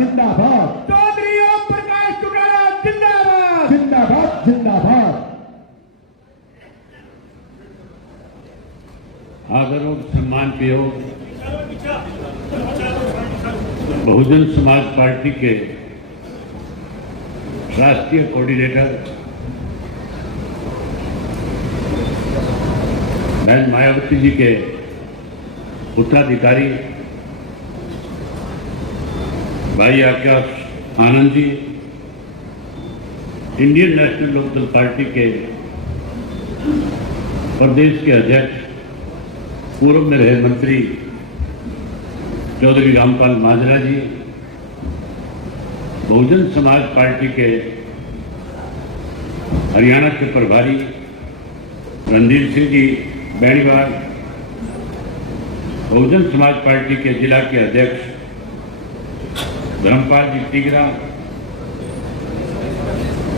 जिंदाबाद। चौधरी ओम प्रकाश चौटाला जिंदाबाद। जिंदाबाद जिंदाबाद। आदर और सम्मान पे हो बहुजन समाज पार्टी के राष्ट्रीय कोऑर्डिनेटर बहन मायावती जी के उत्तराधिकारी भाई Akash Anand ji, Indian National Lokdal party के प्रदेश के अध्यक्ष पूर्व में रहे मंत्री चौधरी रामपाल माजरा जी, बहुजन समाज पार्टी के हरियाणा के प्रभारी रणधीर सिंह जी बैणीवाल, बहुजन समाज पार्टी के जिला के अध्यक्ष धर्मपाल जी टीगरा,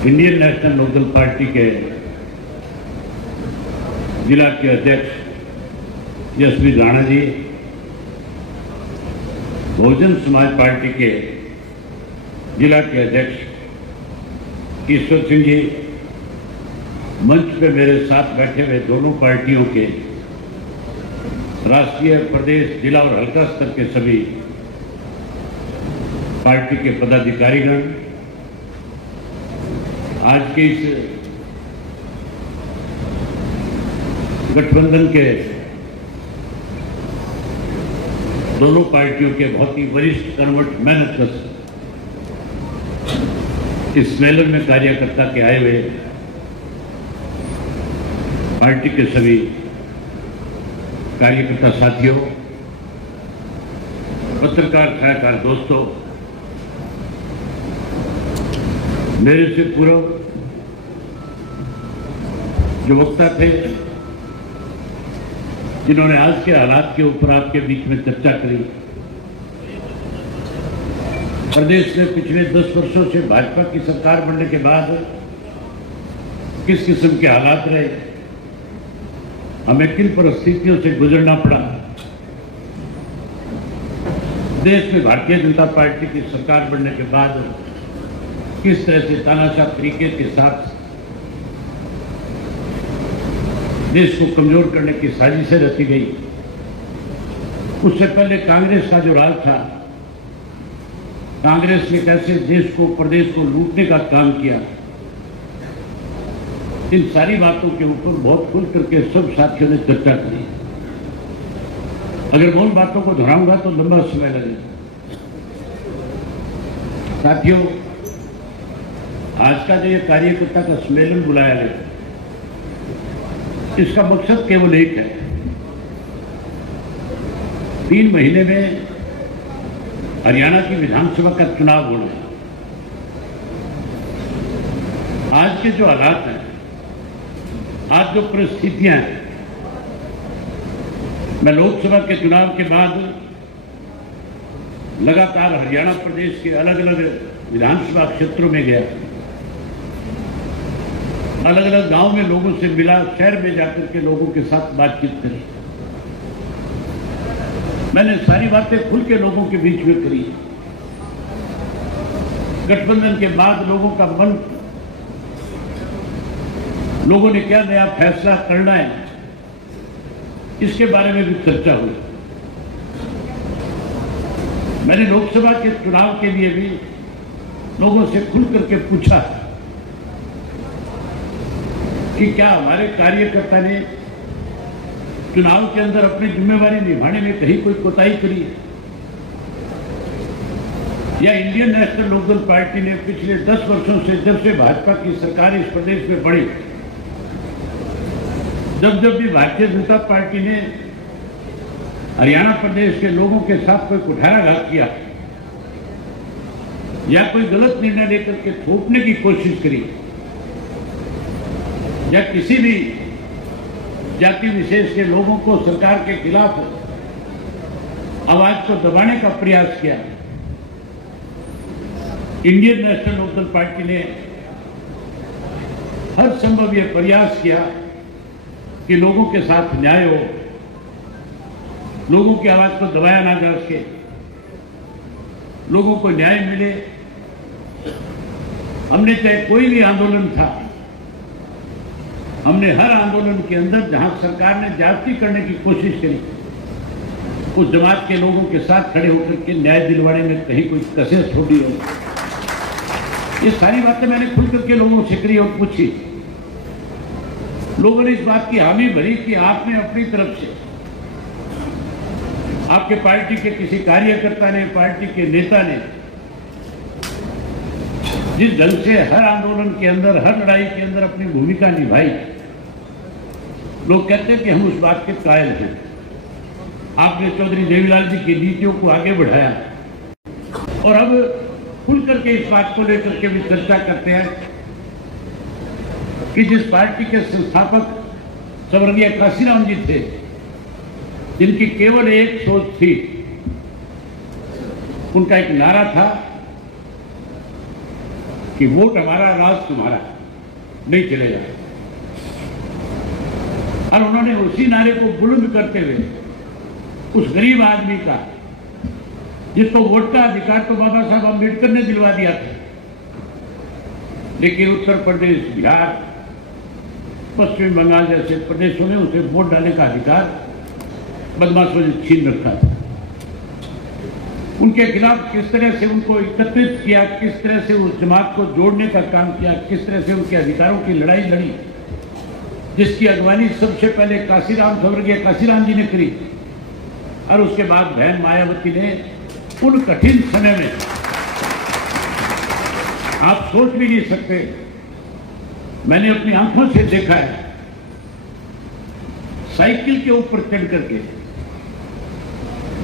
इंडियन नेशनल लोकदल पार्टी के जिला के अध्यक्ष यशवी राणा जी, बहुजन समाज पार्टी के जिला के अध्यक्ष ईश्वर सिंह जी, मंच पे मेरे साथ बैठे हुए दोनों पार्टियों के राष्ट्रीय, प्रदेश, जिला और हल्का स्तर के सभी पार्टी के पदाधिकारीगण, आज के इस गठबंधन के दोनों पार्टियों के बहुत ही वरिष्ठ कर्मठ मेहनतकश इस सम्मेलन में कार्यकर्ता के आए हुए पार्टी के सभी कार्यकर्ता साथियों, पत्रकार छायाकार दोस्तों, मेरे से पूर्व जो वक्ता थे जिन्होंने आज के हालात के ऊपर आपके बीच में चर्चा करी, प्रदेश में पिछले 10 वर्षों से भाजपा की सरकार बनने के बाद किस किस्म के हालात रहे, हमें किन परिस्थितियों से गुजरना पड़ा, देश में भारतीय जनता पार्टी की सरकार बनने के बाद किस तरह से तानाशाह तरीके के साथ देश को कमजोर करने की साजिशें रची गई। उससे पहले कांग्रेस का जो राज था, कांग्रेस ने कैसे देश को, प्रदेश को लूटने का काम किया, इन सारी बातों के ऊपर बहुत खुल करके सब साथियों ने चर्चा करी। अगर मैं उन बातों को दोहराऊंगा तो लंबा समय लगेगा। साथियों, आज का जो ये कार्यकर्ता का सम्मेलन बुलाया गया, इसका मकसद केवल एक है, 3 महीने में हरियाणा की विधानसभा का चुनाव होना है। आज के जो हालात हैं, आज जो परिस्थितियां हैं, मैं लोकसभा के चुनाव के बाद लगातार हरियाणा प्रदेश के अलग अलग विधानसभा क्षेत्रों में गया, अलग अलग गांव में लोगों से मिला, शहर में जाकर के लोगों के साथ बातचीत करी। मैंने सारी बातें खुल के लोगों के बीच में करी। गठबंधन के बाद लोगों का मन, लोगों ने क्या नया फैसला करना है, इसके बारे में भी चर्चा हुई। मैंने लोकसभा के चुनाव के लिए भी लोगों से खुल करके पूछा कि क्या हमारे कार्यकर्ता ने चुनाव के अंदर अपनी जिम्मेवारी निभाने में कहीं कोई कोताही करी है, या इंडियन नेशनल लोकदल पार्टी ने पिछले 10 वर्षों से, जब से भाजपा की सरकार इस प्रदेश में बढ़ी, जब भी भारतीय जनता पार्टी ने हरियाणा प्रदेश के लोगों के साथ कोई कुठाराघात किया या कोई गलत निर्णय लेकर के थोपने की कोशिश करी, या किसी भी जाति विशेष के लोगों को सरकार के खिलाफ आवाज को दबाने का प्रयास किया, इंडियन नेशनल लोकदल पार्टी ने हर संभव यह प्रयास किया कि लोगों के साथ न्याय हो, लोगों की आवाज को दबाया ना जा सके, लोगों को न्याय मिले। हमने चाहे कोई भी आंदोलन था, हमने हर आंदोलन के अंदर जहां सरकार ने ज्यादती करने की कोशिश करी, उस जमात के लोगों के साथ खड़े होकर के न्याय दिलवाने में कहीं कोई कसर छोड़ी हो। ये सारी बातें मैंने खुल करके लोगों से करी और पूछी। लोगों ने इस बात की हामी भरी कि आपने अपनी तरफ से, आपके पार्टी के किसी कार्यकर्ता ने, पार्टी के नेता ने जिस ढंग से हर आंदोलन के अंदर, हर लड़ाई के अंदर अपनी भूमिका निभाई, लोग कहते हैं कि हम उस बात के कायल हैं। आपने चौधरी देवीलाल जी की नीतियों को आगे बढ़ाया और अब खुल करके इस बात को लेकर के भी चर्चा करते हैं कि जिस पार्टी के संस्थापक स्वर्गीय काशीराम जी थे, जिनकी केवल एक सोच थी, उनका एक नारा था कि वोट हमारा, राज तुम्हारा, नहीं चलेगा। और उन्होंने उसी नारे को बुलंद करते हुए उस गरीब आदमी का, जिसको वोट का अधिकार तो बाबा साहब अम्बेडकर ने दिलवा दिया था, लेकिन उत्तर प्रदेश, बिहार, पश्चिम बंगाल जैसे प्रदेशों में उसे वोट डालने का अधिकार बदमाशों ने छीन रखा था। उनके खिलाफ किस तरह से उनको एकत्रित किया, किस तरह से उस जमात को जोड़ने का काम किया, किस तरह से उनके अधिकारों की लड़ाई लड़ी, जिसकी अगवानी सबसे पहले काशीराम, स्वर्गीय काशीराम जी ने करी, और उसके बाद बहन मायावती ने उन कठिन समय में, आप सोच भी नहीं सकते, मैंने अपनी आंखों से देखा है, साइकिल के ऊपर चढ़ करके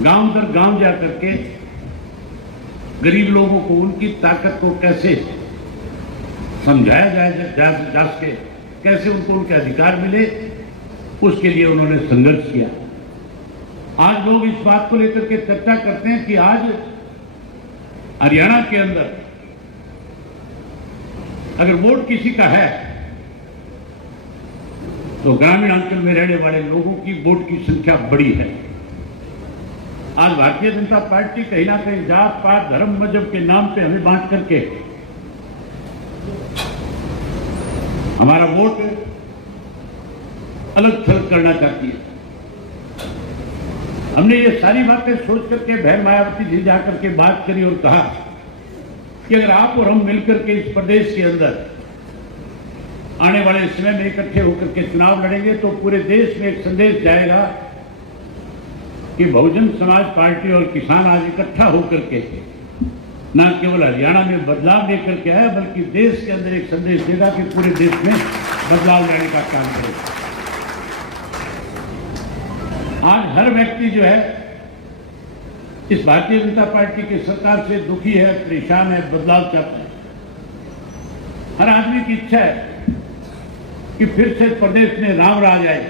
गांव दर गांव जा करके गरीब लोगों को उनकी ताकत को कैसे समझाया जा सके, कैसे उनको उनके अधिकार मिले, उसके लिए उन्होंने संघर्ष किया। आज लोग इस बात को लेकर के चर्चा करते हैं कि आज हरियाणा के अंदर अगर वोट किसी का है तो ग्रामीण अंचल में रहने वाले लोगों की वोट की संख्या बड़ी है। आज भारतीय जनता पार्टी कहीं ना कहीं जात पात, धर्म, मजहब के नाम पे हमें बांट करके हमारा वोट अलग थलग करना चाहती है। हमने ये सारी बातें सोच करके बहन मायावती जी जाकर के बात करी और कहा कि अगर आप और हम मिलकर के इस प्रदेश के अंदर आने वाले समय में इकट्ठे होकर के चुनाव लड़ेंगे तो पूरे देश में एक संदेश जाएगा कि बहुजन समाज पार्टी और किसान आज इकट्ठा होकर के न केवल हरियाणा में बदलाव लेकर के आया, बल्कि देश के अंदर एक संदेश देगा कि पूरे देश में बदलाव लाने का काम करेगा। आज हर व्यक्ति जो है इस भारतीय जनता पार्टी की सरकार से दुखी है, परेशान है, बदलाव चाहता है। हर आदमी की इच्छा है कि फिर से इस प्रदेश में राम राज आए,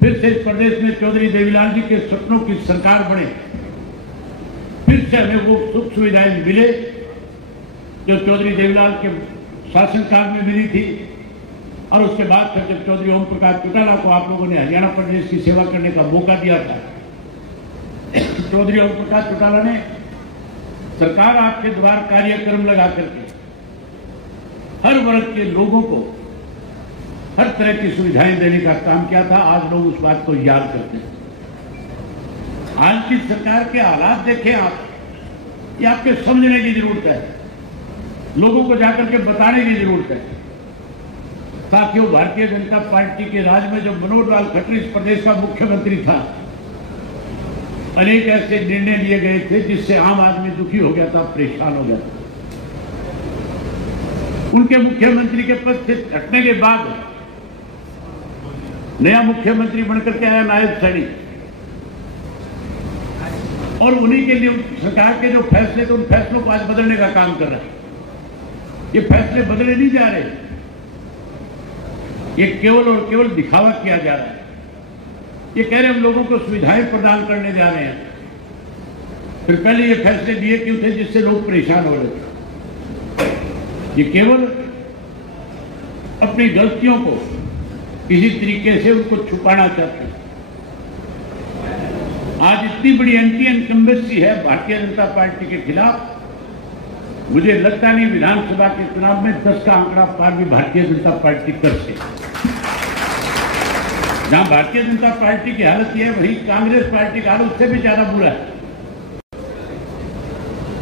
फिर से इस प्रदेश में चौधरी देवीलाल जी के सपनों की सरकार बने, फिर से हमें वो सुख सुविधाएं मिले जो चौधरी देवीलाल के शासनकाल में मिली थी। और उसके बाद फिर जब चौधरी ओम प्रकाश चौटाला को आप लोगों ने हरियाणा प्रदेश की सेवा करने का मौका दिया था, चौधरी ओम प्रकाश चौटाला ने सरकार आपके द्वार कार्यक्रम लगा करके हर वर्ग के लोगों को हर तरह की सुविधाएं देने का काम किया था। आज लोग उस बात को याद करते हैं। आज की सरकार के हालात देखें आप, ये आपके समझने की जरूरत है, लोगों को जाकर के बताने की जरूरत है। साथियों, भारतीय जनता पार्टी के राज में जब मनोहर लाल खट्टर इस प्रदेश का मुख्यमंत्री था, अनेक ऐसे निर्णय लिए गए थे जिससे आम आदमी दुखी हो गया था, परेशान हो गया था। उनके मुख्यमंत्री के पद से हटने के बाद नया मुख्यमंत्री बनकर के आया नायब सैनी, और उन्हीं के लिए सरकार के जो फैसले थे उन फैसलों को आज बदलने का काम कर रहा है। ये फैसले बदले नहीं जा रहे, ये केवल और केवल दिखावा किया जा रहा है। ये कह रहे हम लोगों को सुविधाएं प्रदान करने जा रहे हैं, फिर पहले ये फैसले दिए क्यों थे जिससे लोग परेशान हो रहे थे। ये केवल अपनी गलतियों को किसी तरीके से उनको छुपाना चाहते हैं। आज इस इतनी बड़ी एंटी इनकम्बेंसी है भारतीय जनता पार्टी के खिलाफ, मुझे लगता नहीं विधानसभा के चुनाव में 10 का आंकड़ा पार भी भारतीय जनता पार्टी कर सके। जहां भारतीय जनता पार्टी की हालत यह है, वही कांग्रेस पार्टी का हालत उससे भी ज्यादा बुरा है।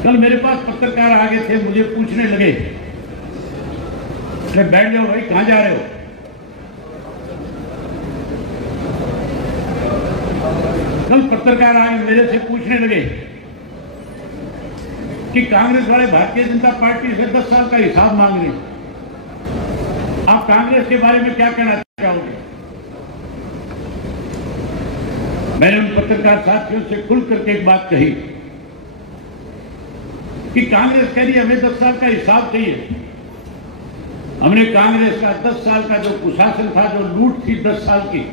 कल मेरे पास पत्रकार आ गए थे, मुझे पूछने लगे, अरे बैठ जाओ भाई, कहां जा रहे हो? कल पत्रकार आए मेरे से पूछने लगे कि कांग्रेस वाले भारतीय जनता पार्टी से 10 साल का हिसाब मांग रहे हैं। आप कांग्रेस के बारे में क्या कहना चाहोगे? मैंने उन पत्रकार साथियों से खुल करके एक बात कही कि कांग्रेस कह रही है हमें 10 साल का हिसाब चाहिए। हमने कांग्रेस का 10 साल का जो कुशासन था, जो लूट थी 10 साल की,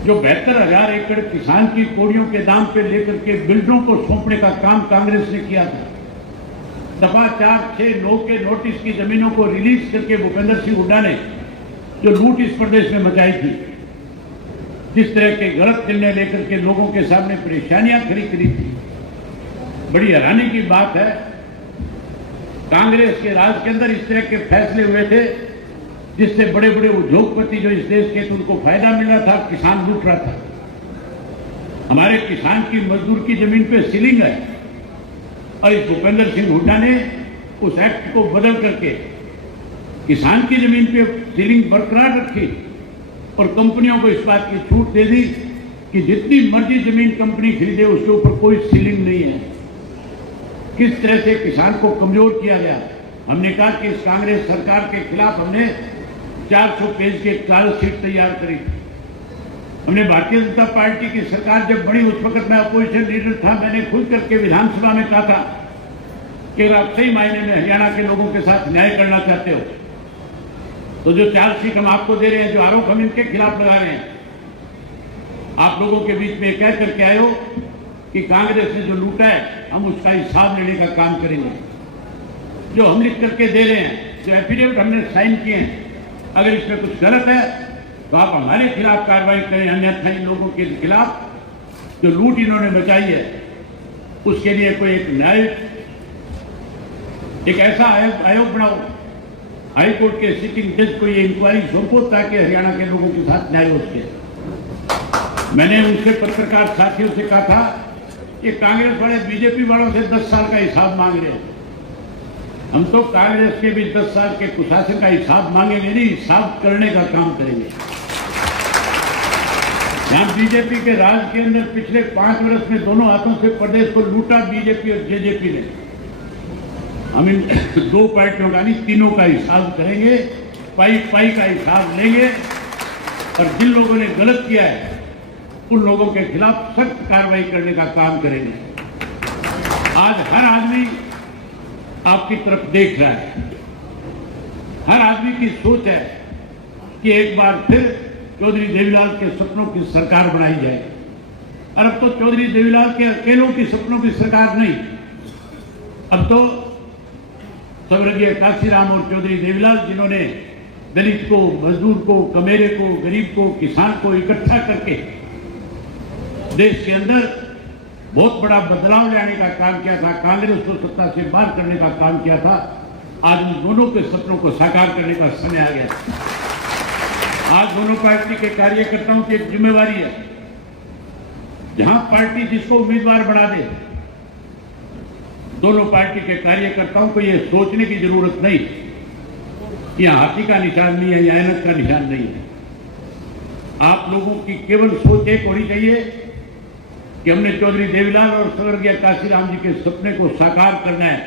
जो 72,000 एकड़ किसान की कोड़ियों के दाम पे लेकर के बिल्डरों को सौंपने का काम कांग्रेस ने किया था। दफा 4, 6, 9 के नोटिस की जमीनों को रिलीज करके भूपेंद्र सिंह हुड्डा ने जो लूट इस प्रदेश में मचाई थी, जिस तरह के गलत निर्णय लेकर के लोगों के सामने परेशानियां खड़ी करी थी, बड़ी हैरानी की बात है। कांग्रेस के राज के अंदर इस तरह के फैसले हुए थे जिससे बड़े बड़े उद्योगपति जो इस देश के थे उनको फायदा मिल रहा था, किसान लूट रहा था। हमारे किसान की मजदूर की जमीन पे सीलिंग है और इस भूपेंद्र सिंह हुड्डा ने उस एक्ट को बदल करके किसान की जमीन पे सीलिंग बरकरार रखी और कंपनियों को इस बात की छूट दे दी कि जितनी मर्जी जमीन कंपनी खरीदे उसके ऊपर कोई सीलिंग नहीं है। किस तरह से किसान को कमजोर किया गया। हमने कहा कि इस कांग्रेस सरकार के खिलाफ हमने 400 पेज की चार्जशीट तैयार करी। हमने भारतीय जनता पार्टी की सरकार जब बड़ी, उस वक्त मैं अपोजिशन लीडर था, मैंने खुल करके विधानसभा में कहा था कि अगर आप सही मायने में हरियाणा के लोगों के साथ न्याय करना चाहते हो तो जो चार्जशीट हम आपको दे रहे हैं, जो आरोप हम इनके खिलाफ लगा रहे हैं, आप लोगों के बीच में कह करके आए हो कि कांग्रेस ने जो लूटा है हम उसका हिसाब लेने का काम करेंगे। जो हम लिख करके दे रहे हैं, जो एफिडेविट हमने साइन किए हैं, अगर इसमें कुछ गलत है तो आप हमारे खिलाफ कार्रवाई करें, अन्यथा इन लोगों के खिलाफ जो लूट इन्होंने मचाई है उसके लिए कोई एक न्याय, एक ऐसा आयोग बनाओ, हाई कोर्ट के सिटिंग जज को ये इंक्वायरी सौंपो ताकि हरियाणा के लोगों के साथ न्याय हो सके। मैंने उनसे पत्रकार साथियों से कहा था कि कांग्रेस वाले बीजेपी वालों से 10 साल का हिसाब मांग रहे हैं। हम तो कांग्रेस के भी 10 साल के कुशासन का हिसाब मांगेंगे नहीं, हिसाब करने का काम करेंगे। यहां बीजेपी के राज के अंदर पिछले 5 वर्ष में दोनों हाथों से प्रदेश को लूटा बीजेपी और जेजेपी ने। हम इन 2 पार्टियों का नहीं, तीनों का हिसाब करेंगे, पाई पाई का हिसाब लेंगे और जिन लोगों ने गलत किया है उन लोगों के खिलाफ सख्त कार्रवाई करने का काम करेंगे। आज हर आदमी आपकी तरफ देख रहा है, हर आदमी की सोच है कि एक बार फिर चौधरी देवीलाल के सपनों की सरकार बनाई जाए। और अब तो चौधरी देवीलाल के अकेलों की सपनों की सरकार नहीं, अब तो स्वर्गीय काशीराम और चौधरी देवीलाल, जिन्होंने दलित को, मजदूर को, कमेरे को, गरीब को, किसान को इकट्ठा करके देश के अंदर बहुत बड़ा बदलाव लाने का काम किया था, कांग्रेस को सत्ता से बाहर करने का काम किया था, आज उन दोनों के सपनों को साकार करने का समय आ गया। आज दोनों पार्टी के कार्यकर्ताओं की एक जिम्मेवारी है, जहां पार्टी जिसको उम्मीदवार बना दे, दोनों पार्टी के कार्यकर्ताओं को यह सोचने की जरूरत नहीं कि यह हाथी का निशान नहीं है या ऐनक का निशान नहीं है। आप लोगों की केवल सोच एक होनी चाहिए कि हमने चौधरी देवीलाल और स्वर्गीय काशीराम जी के सपने को साकार करना है।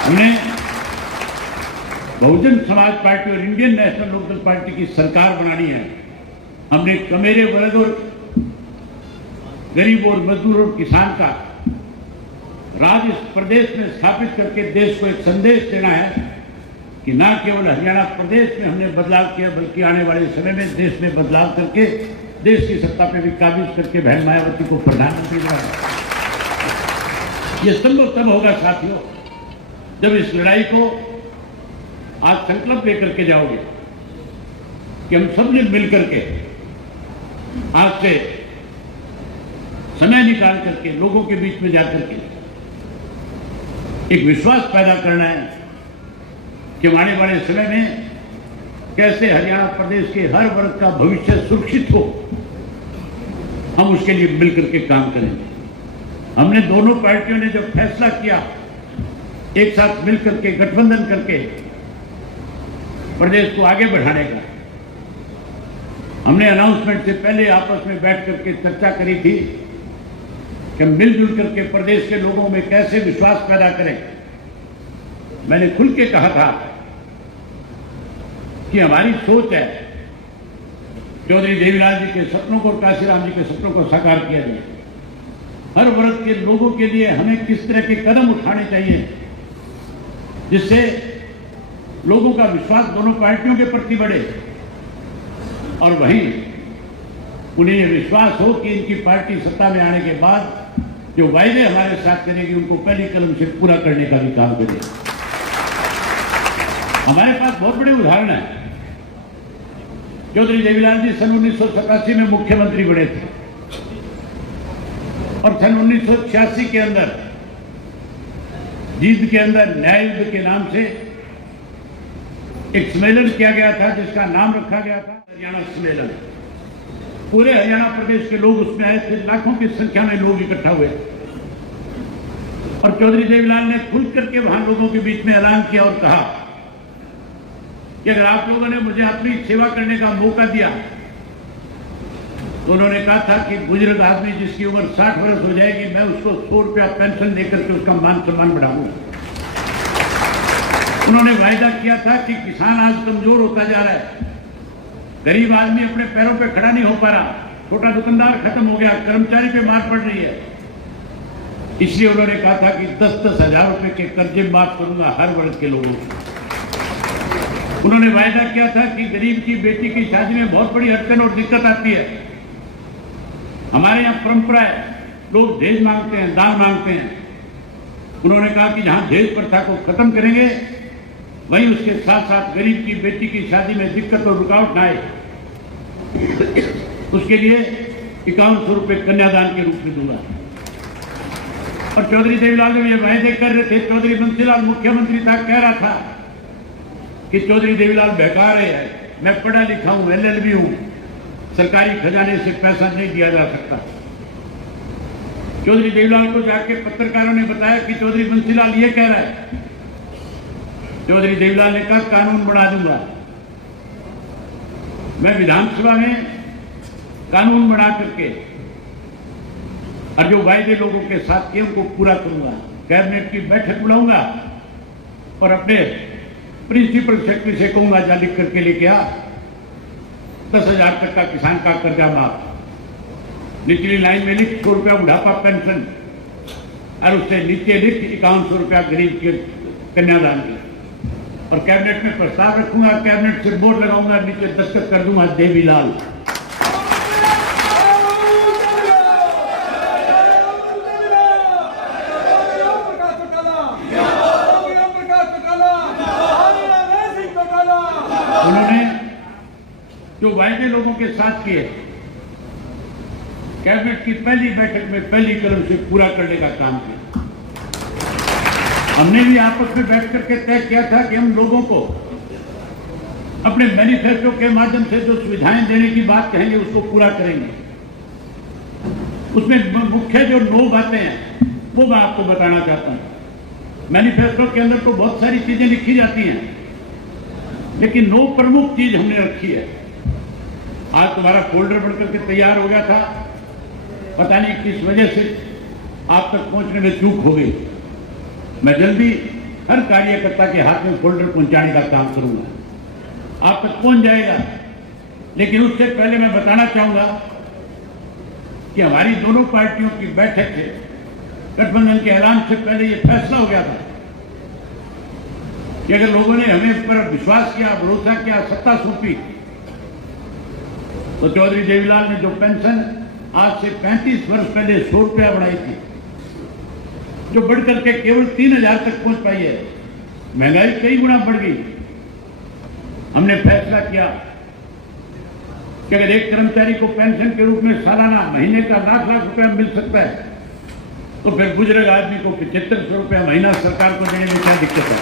हमने बहुजन समाज पार्टी और इंडियन नेशनल लोकदल पार्टी की सरकार बनानी है। हमने कमेरे वर्ग और गरीब और मजदूर और किसान का राज इस प्रदेश में स्थापित करके देश को एक संदेश देना है कि न केवल हरियाणा प्रदेश में हमने बदलाव किया, बल्कि आने वाले समय में देश में बदलाव करके देश की सत्ता पे भी काबिज करके बहन मायावती को प्रधानमंत्री बनाया। यह संभव तब होगा साथियों जब इस लड़ाई को आज संकल्प लेकर के जाओगे कि हम सब ने मिलकर के आज से समय निकाल करके लोगों के बीच में जाकर के एक विश्वास पैदा करना है कि आने वाले समय में कैसे हरियाणा प्रदेश के हर वर्ग का भविष्य सुरक्षित हो, हम उसके लिए मिलकर के काम करेंगे। हमने दोनों पार्टियों ने जब फैसला किया एक साथ मिलकर के गठबंधन करके प्रदेश को आगे बढ़ाने का, हमने अनाउंसमेंट से पहले आपस में बैठ करके चर्चा करी थी कि मिलजुल करके प्रदेश के लोगों में कैसे विश्वास पैदा करें। मैंने खुल के कहा था कि हमारी सोच है चौधरी देवीलाल जी के सपनों को और काशीराम जी के सपनों को साकार किया जाए। हर वर्ग के लोगों के लिए हमें किस तरह के कदम उठाने चाहिए जिससे लोगों का विश्वास दोनों पार्टियों के प्रति बढ़े और वहीं उन्हें यह विश्वास हो कि इनकी पार्टी सत्ता में आने के बाद जो वायदे हमारे साथ करेगी उनको पहली कलम से पूरा करने का भी काम करेगी। हमारे पास बहुत बड़े उदाहरण है। चौधरी देवीलाल जी सन 1987 में मुख्यमंत्री बने थे और सन 1986 के अंदर जींद के अंदर न्याय युद्ध के नाम से एक सम्मेलन किया गया था जिसका नाम रखा गया था हरियाणा सम्मेलन। पूरे हरियाणा प्रदेश के लोग उसमें आए थे, लाखों की संख्या में लोग इकट्ठा हुए और चौधरी देवीलाल ने खुल करके वहां लोगों के बीच में ऐलान किया और कहा कि अगर आप लोगों ने मुझे अपनी सेवा करने का मौका दिया तो उन्होंने कहा था कि बुजुर्ग आदमी जिसकी उम्र 60 वर्ष हो जाएगी मैं उसको 100 रुपया पेंशन देकर के उसका मान सम्मान बढ़ाऊंगा। उन्होंने वायदा किया था कि किसान आज कमजोर होता जा रहा है, गरीब आदमी अपने पैरों पे खड़ा नहीं हो पा रहा, छोटा दुकानदार खत्म हो गया, कर्मचारी पे मार पड़ रही है। इसलिए उन्होंने कहा था कि 10-10 हजार रुपए के कर्जे माफ करूंगा हर वर्ग के लोगों को। उन्होंने वायदा किया था कि गरीब की बेटी की शादी में बहुत बड़ी अड़चन और दिक्कत आती है। हमारे यहाँ परंपरा है, लोग दहेज मांगते हैं, दान मांगते हैं। उन्होंने कहा कि जहां दहेज प्रथा को खत्म करेंगे वहीं उसके साथ साथ गरीब की बेटी की शादी में दिक्कत और रुकावट न आए, उसके लिए 5100 रुपए कन्यादान के रूप में दूंगा। और चौधरी देवीलाल ने ये वायदे कर रहे थे। चौधरी बंसीलाल मुख्यमंत्री था, कह रहा था कि चौधरी देवीलाल बहका रहे हैं, मैं पढ़ा लिखा हूं, LLB हूं, सरकारी खजाने से पैसा नहीं दिया जा सकता। चौधरी देवीलाल को जाके पत्रकारों ने बताया कि चौधरी बंसीलाल ये कह रहा है। चौधरी देवीलाल ने कहा कानून बना दूंगा, मैं विधानसभा में कानून बना करके और जो वायदे लोगों के साथ किए उनको पूरा करूंगा। कैबिनेट की बैठक बुलाऊंगा और अपने प्रिंसिपल सेक्रेटरी से कहूंगा जा लिख करके लेके आ 10,000 तक का किसान का कर्जा माफ, निचली लाइन में लिख 100 रुपया बुढ़ापा पेंशन और उससे नीचे लिख 5100 रुपया गरीब के कन्यादान की। और कैबिनेट में प्रस्ताव रखूंगा, कैबिनेट से बोर्ड लगाऊंगा, नीचे दस्तखत कर दूंगा देवीलाल। उन्होंने जो वायदे लोगों के साथ किए कैबिनेट की पहली बैठक में पहली कलम से पूरा करने का काम किया। हमने भी आपस में बैठ करके तय किया था कि हम लोगों को अपने मैनिफेस्टो के माध्यम से जो सुविधाएं देने की बात कहेंगे उसको पूरा करेंगे। उसमें मुख्य जो 9 बातें हैं वो मैं आपको बताना चाहता हूं। मैनिफेस्टो के अंदर तो बहुत सारी चीजें लिखी जाती हैं, लेकिन 9 प्रमुख चीज हमने रखी है। आज तुम्हारा फोल्डर बनकर के तैयार हो गया था, पता नहीं किस वजह से आप तक पहुंचने में चूक हो गई। मैं जल्दी हर कार्यकर्ता के हाथ में फोल्डर पहुंचाने का काम करूंगा, आप तक पहुंच जाएगा। लेकिन उससे पहले मैं बताना चाहूंगा कि हमारी दोनों पार्टियों की बैठक से गठबंधन के ऐलान से पहले यह फैसला हो गया था कि अगर लोगों ने हमें पर विश्वास किया, भरोसा किया, सत्ता सौंपी तो चौधरी देवीलाल ने जो पेंशन आज से 35 वर्ष पहले 100 रुपया बढ़ाई थी, जो बढ़कर के केवल 3000 तक पहुंच पाई है, महंगाई कई गुना बढ़ गई। हमने फैसला किया कि अगर एक कर्मचारी को पेंशन के रूप में सालाना महीने का लाख लाख रुपया मिल सकता है, तो फिर बुजुर्ग आदमी को 7500 रुपया महीना सरकार को देने में क्या दिक्कत है?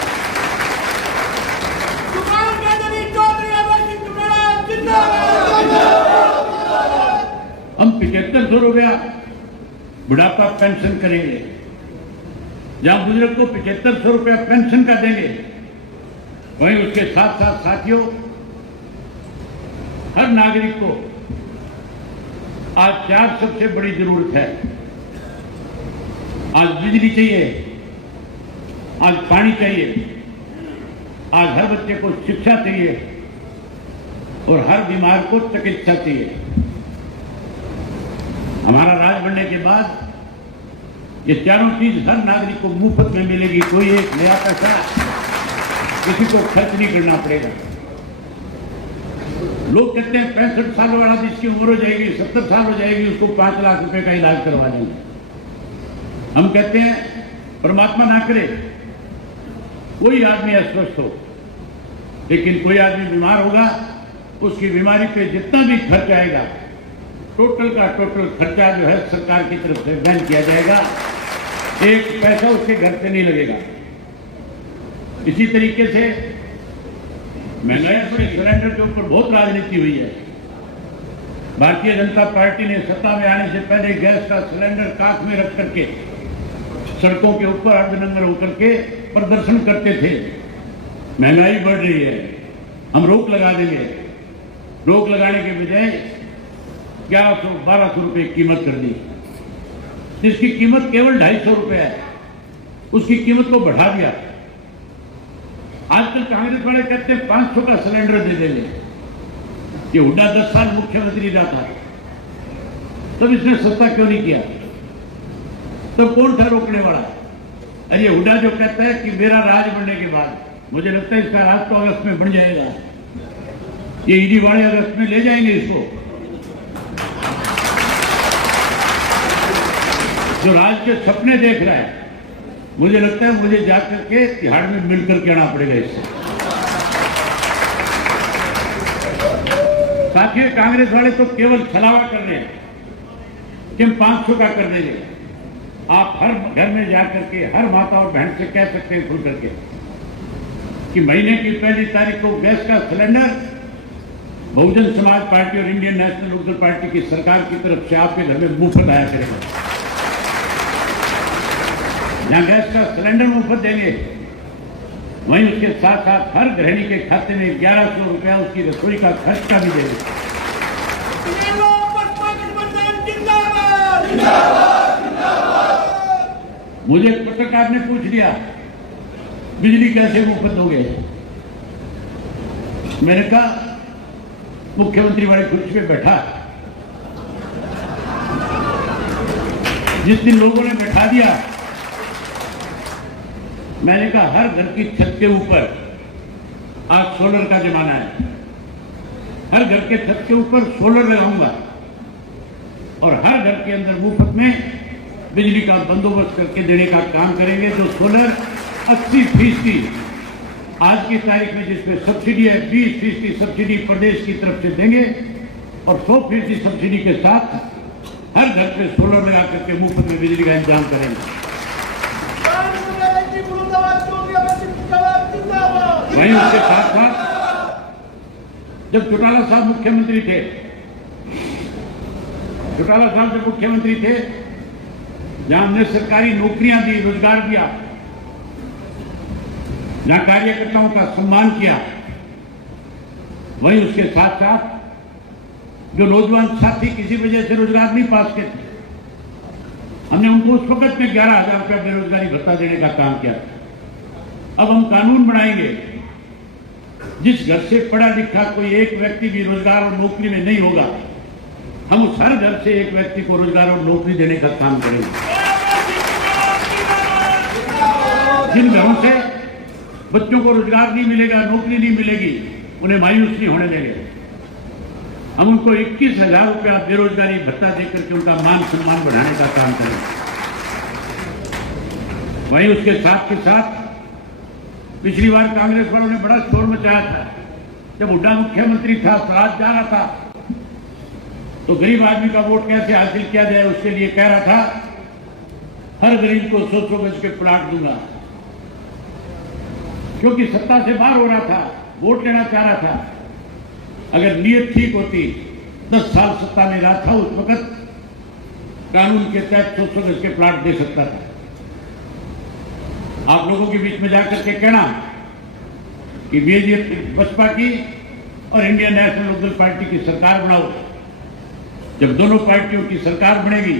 हम 7500 रुपया बुढ़ापा पेंशन करेंगे, जहां बुजुर्ग को 7500 रुपया पेंशन का देंगे, वहीं उसके साथ साथ साथियों, हर नागरिक को आज 4 सबसे बड़ी जरूरत है। आज बिजली चाहिए, आज पानी चाहिए, आज हर बच्चे को शिक्षा चाहिए और हर बीमार को चिकित्सा चाहिए। हमारा राज बनने के बाद ये चारों चीज हर नागरिक को मुफ्त में मिलेगी। कोई एक नया पैसा किसी को खर्च नहीं करना पड़ेगा। लोग कहते हैं 65 साल वाला जिसकी उम्र हो जाएगी, 70 साल हो जाएगी, उसको 5 लाख रुपए का इलाज करवा देंगे। हम कहते हैं परमात्मा ना करे कोई आदमी अस्वस्थ हो, लेकिन कोई आदमी बीमार होगा, उसकी बीमारी पे जितना भी खर्च आएगा, टोटल का टोटल खर्चा जो है सरकार की तरफ से वहन किया जाएगा। एक पैसा उसके घर से नहीं लगेगा। इसी तरीके से महंगाई पर सिलेंडर के ऊपर बहुत राजनीति हुई है। भारतीय जनता पार्टी ने सत्ता में आने से पहले गैस का सिलेंडर काख में रख करके सड़कों के ऊपर अर्धनंगर होकर के प्रदर्शन करते थे। महंगाई बढ़ रही है, हम रोक लगा देंगे। रोक लगाने के बजाय 1100-1200 रुपए कीमत कर दी, जिसकी कीमत केवल 250 रुपए है, उसकी कीमत को बढ़ा दिया। आजकल कांग्रेस वाले कहते हैं 500 का सिलेंडर दे देंगे। ये हुड्डा 10 साल मुख्यमंत्री रहा था, तब इसने सस्ता क्यों नहीं किया? तब कौन था रोकने वाला? अरे ये हुड्डा जो कहता है कि मेरा राज बनने के बाद, मुझे लगता है इसका राज तो अगस्त में बन जाएगा। ये ईडी वाले अगस्त में ले जाएंगे इसको। जो राज के सपने देख रहा है, मुझे लगता है मुझे जाकर के तिहाड़ में मिलकर के आना पड़ेगा इससे। साथियों, कांग्रेस वाले तो केवल छलावा कर रहे हैं कि हम 500 का कर देंगे। आप हर घर में जाकर के हर माता और बहन से कह सकते हैं खुल करके कि महीने की 1 तारीख को गैस का सिलेंडर बहुजन समाज पार्टी और इंडियन नेशनल लोकदल पार्टी की सरकार की तरफ से आपके घर में मुफ्त आया करेगा। जहां गैस का सिलेंडर मुफ्त देंगे, वहीं उसके साथ साथ हर गृहिणी के खाते में 1100 रुपया उसकी रसोई का खर्च का भी देंगे। मुझे पत्रकार ने पूछ लिया बिजली कैसे मुफ्त दोगे? मैंने कहा मुख्यमंत्री वाले कुर्सी पे बैठा, जिस दिन लोगों ने बैठा दिया, मैंने कहा हर घर की छत के ऊपर आज सोलर का जमाना है, हर घर के छत के ऊपर सोलर लगाऊंगा और हर घर के अंदर मुफ्त में बिजली का बंदोबस्त करके देने का काम करेंगे। जो सोलर 80% आज की तारीख में जिसमें सब्सिडी है, 20% सब्सिडी प्रदेश की तरफ से देंगे और 100% सब्सिडी के साथ हर घर पे सोलर लगा करके मुफ्त में बिजली का इंतजाम करेंगे। वहीं उसके साथ साथ जब चौटाला साहब मुख्यमंत्री थे, चौटाला साहब जब मुख्यमंत्री थे, जहां हमने सरकारी नौकरियां दी, रोजगार दिया, जहां कार्यकर्ताओं का सम्मान किया, वहीं उसके साथ साथ जो नौजवान साथी किसी वजह से रोजगार नहीं पास के थे, हमने उनको उस वक्त में 11,000 रुपया बेरोजगारी भत्ता देने का काम किया। अब हम कानून बनाएंगे, जिस घर से पढ़ा लिखा कोई एक व्यक्ति भी रोजगार और नौकरी में नहीं होगा, हम उस हर घर से एक व्यक्ति को रोजगार और नौकरी देने का काम करेंगे। जिन घरों से बच्चों को रोजगार नहीं मिलेगा, नौकरी नहीं मिलेगी, उन्हें मायूस नहीं होने देंगे। हम उनको 21,000 रुपया बेरोजगारी भत्ता देकर के उनका मान सम्मान बढ़ाने का काम करेंगे। वहीं उसके साथ के साथ पिछली बार कांग्रेस वालों ने बड़ा शोर मचाया था, जब हुड्डा मुख्यमंत्री था, स्वराज जा रहा था, तो गरीब आदमी का वोट कैसे हासिल किया जाए उसके लिए कह रहा था हर गरीब को 100 गज के प्लाट दूंगा, क्योंकि सत्ता से बाहर हो रहा था, वोट लेना चाह रहा था। अगर नीयत ठीक होती, 10 साल सत्ता में रहा था, उस वक्त कानून के तहत 100 गज के प्लाट दे सकता था। आप लोगों के बीच में जाकर के कहना कि बीजेपी बसपा की और इंडियन नेशनल लोकदल पार्टी की सरकार बनाओ। जब दोनों पार्टियों की सरकार बनेगी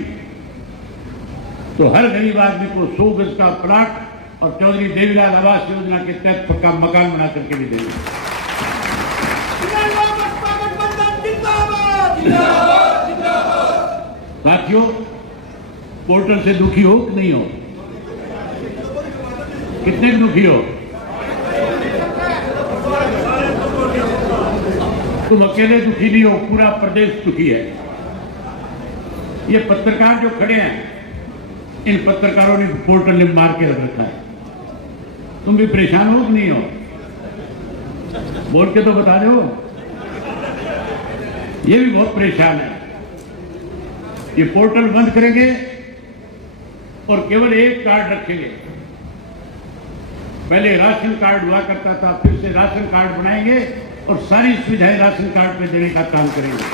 तो हर गरीब आदमी को 100 गज का प्लाट और चौधरी देवीलाल आवास योजना के तहत पक्का मकान बना करके भी देंगे। साथियों, पोर्टल से दुखी हो कि नहीं हो? कितने दुखी हो? तुम अकेले दुखी नहीं हो, पूरा प्रदेश दुखी है। ये पत्रकार जो खड़े हैं, इन पत्रकारों ने पोर्टल ने मार के रख रखा है। तुम भी परेशान हो कि नहीं हो? बोल के तो बता दो। ये भी बहुत परेशान है। ये पोर्टल बंद करेंगे और केवल एक कार्ड रखेंगे। पहले राशन कार्ड हुआ करता था, फिर से राशन कार्ड बनाएंगे और सारी सुविधाएं राशन कार्ड पे देने का काम करेंगे।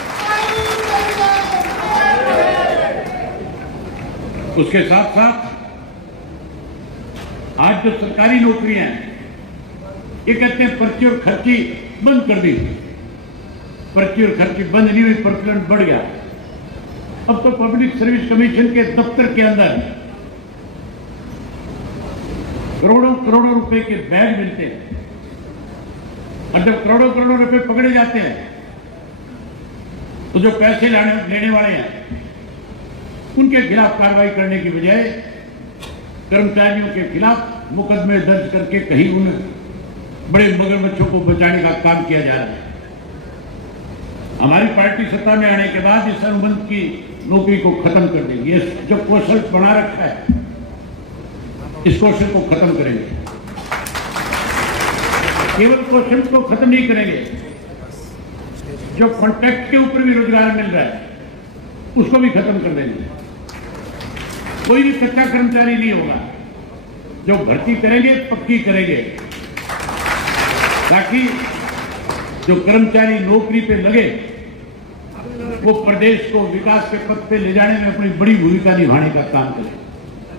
उसके साथ साथ आज जो सरकारी नौकरियां हैं, ये कहते हैं पर्ची और खर्ची बंद कर दी। पर्ची और खर्ची बंद नहीं हुई, प्रचलन बढ़ गया। अब तो पब्लिक सर्विस कमीशन के दफ्तर के अंदर करोड़ों करोड़ों रुपए के बैग मिलते हैं, और जब करोड़ों करोड़ों रुपए पकड़े जाते हैं तो जो पैसे लेने वाले हैं उनके खिलाफ कार्रवाई करने की बजाय कर्मचारियों के खिलाफ मुकदमे दर्ज करके कहीं उन बड़े मगरमच्छों को बचाने का काम किया जा रहा है। हमारी पार्टी सत्ता में आने के बाद इस अनुबंध की नौकरी को खत्म कर देगी। ये जो कौशल बना रखा है, इस कौशल को खत्म करेंगे। केवल कौशल को खत्म नहीं करेंगे, जो कॉन्ट्रैक्ट के ऊपर भी रोजगार मिल रहा है उसको भी खत्म कर देंगे। कोई भी कच्चा कर्मचारी नहीं होगा। जो भर्ती करेंगे पक्की करेंगे, ताकि जो कर्मचारी नौकरी पे लगे वो प्रदेश को विकास के पथ पे ले जाने में अपनी बड़ी भूमिका निभाने का काम करे।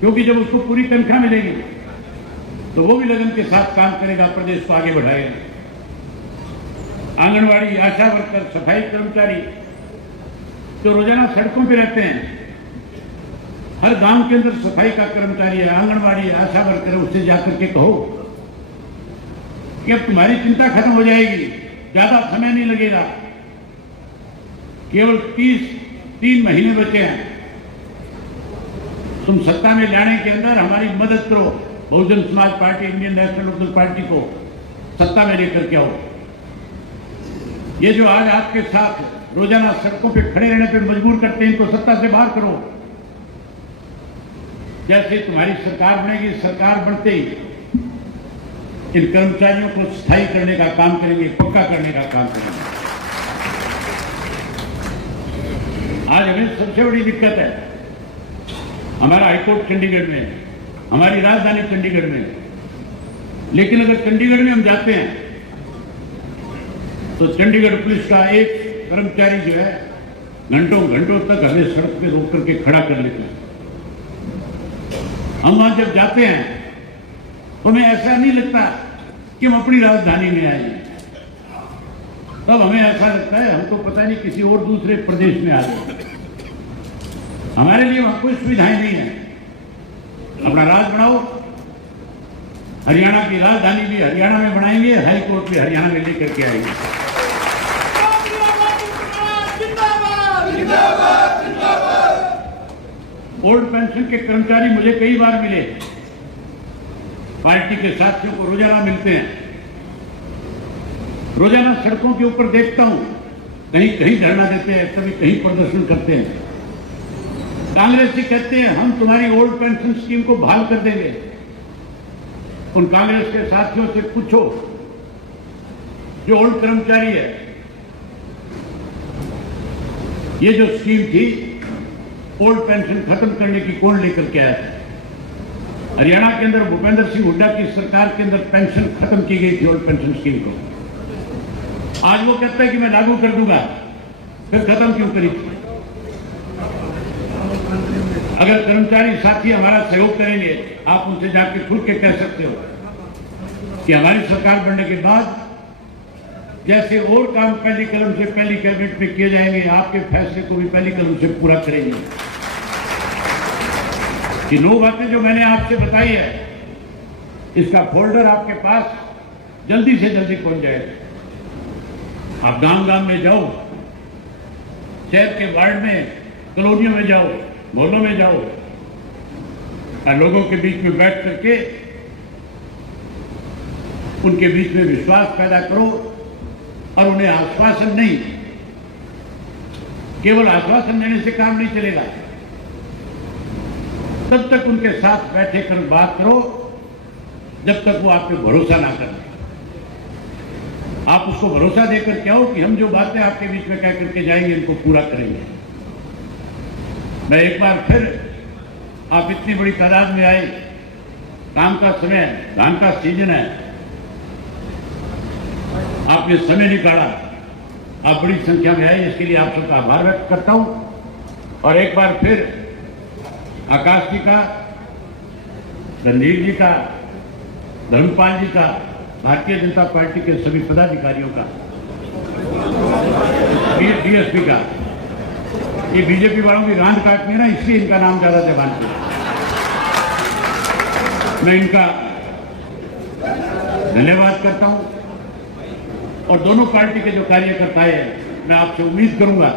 क्योंकि जब उसको पूरी तनख्वाह मिलेगी तो वो भी लगन के साथ काम करेगा, प्रदेश को आगे बढ़ाएगा। आंगनवाड़ी, आशा वर्कर, सफाई कर्मचारी जो रोजाना सड़कों पे रहते हैं, हर गांव के अंदर सफाई का कर्मचारी है, आंगनवाड़ी है, आशा वर्कर है, उससे जाकर के कहो कि अब तुम्हारी चिंता खत्म हो जाएगी, ज्यादा समय नहीं लगेगा, केवल 3 महीने बचे हैं। तुम सत्ता में लाने के अंदर हमारी मदद करो। Bahujan Samaj Party, Indian National Lokdal Party को सत्ता में लेकर के आओ। ये जो आज आपके साथ रोजाना सड़कों पे खड़े रहने पे मजबूर करते हैं, इनको सत्ता से बाहर करो। जैसे तुम्हारी सरकार बनेगी, सरकार बनते ही इन कर्मचारियों को स्थायी करने का काम करेंगे, पक्का करने का काम करेंगे। आज हमें सबसे बड़ी दिक्कत है, हमारा हाईकोर्ट चंडीगढ़ में है, हमारी राजधानी चंडीगढ़ में है। लेकिन अगर चंडीगढ़ में हम जाते हैं तो चंडीगढ़ पुलिस का एक कर्मचारी जो है घंटों घंटों तक हमें सड़क पे रोक करके खड़ा कर लेते हैं। हम वहां जब जाते हैं तो हमें ऐसा नहीं लगता कि हम अपनी राजधानी में आए हैं, तब हमें ऐसा लगता है हमको पता नहीं किसी और दूसरे प्रदेश में आ गए। हमारे लिए वहां कोई सुविधाएं नहीं है। अपना राज बनाओ। हरियाणा की राजधानी भी हरियाणा में बनाएंगे, हाई कोर्ट भी हरियाणा में लेकर के आएंगे। ओल्ड पेंशन के कर्मचारी मुझे कई बार मिले, पार्टी के साथियों को रोजाना मिलते हैं। रोजाना सड़कों के ऊपर देखता हूं, कहीं कहीं धरना देते हैं, कभी कहीं प्रदर्शन करते हैं। कांग्रेस से कहते हैं हम तुम्हारी ओल्ड पेंशन स्कीम को बहाल कर देंगे। उन कांग्रेस के साथियों से पूछो जो ओल्ड कर्मचारी है ये जो स्कीम थी ओल्ड पेंशन खत्म करने की कौन लेकर के आया था? हरियाणा के अंदर भूपेंद्र सिंह हुड्डा की सरकार के अंदर पेंशन खत्म की गई थी, ओल्ड पेंशन स्कीम को। आज वो कहता है कि मैं लागू कर दूंगा, फिर खत्म क्यों करी थी? अगर कर्मचारी साथी हमारा सहयोग करेंगे, आप उनसे जाकर खुल के कह सकते हो कि हमारी सरकार बनने के बाद जैसे और काम पहली कलम से पहली कैबिनेट में किए जाएंगे, आपके फैसले को भी पहली कलम से पूरा करेंगे। कि 9 बातें जो मैंने आपसे बताई है, इसका फोल्डर आपके पास जल्दी से जल्दी पहुंच जाएगा। आप गांव गांव में जाओ, शहर के वार्ड में, कॉलोनियों में जाओ, मोहल्लों में जाओ और लोगों के बीच में बैठ करके उनके बीच में विश्वास पैदा करो और उन्हें आश्वासन नहीं, केवल आश्वासन देने से काम नहीं चलेगा। तब तक उनके साथ बैठे कर बात करो जब तक वो आप पे भरोसा ना करें। आप उसको भरोसा देकर क्या हो कि हम जो बातें आपके बीच में कह करके जाएंगे इनको पूरा करेंगे। मैं एक बार फिर, आप इतनी बड़ी तादाद में आए, काम का समय, धान का सीजन है, आपने समय निकाला, आप बड़ी संख्या में आए, इसके लिए आप सबका आभार व्यक्त करता हूं। और एक बार फिर आकाश जी का, रणधीर जी का, धर्मपाल जी का, भारतीय जनता पार्टी के सभी पदाधिकारियों का, डीएसपी का, ये बीजेपी वालों की गांड काटनी है ना, इसलिए इनका नाम ज्यादा जबान किया। मैं इनका धन्यवाद करता हूं और दोनों पार्टी के जो कार्यकर्ता हैं, मैं आपसे उम्मीद करूंगा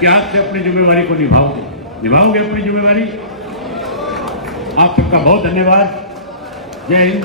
कि आज से अपनी जिम्मेवारी को निभाओगे अपनी जिम्मेवारी। आप सबका बहुत धन्यवाद। जय हिंद।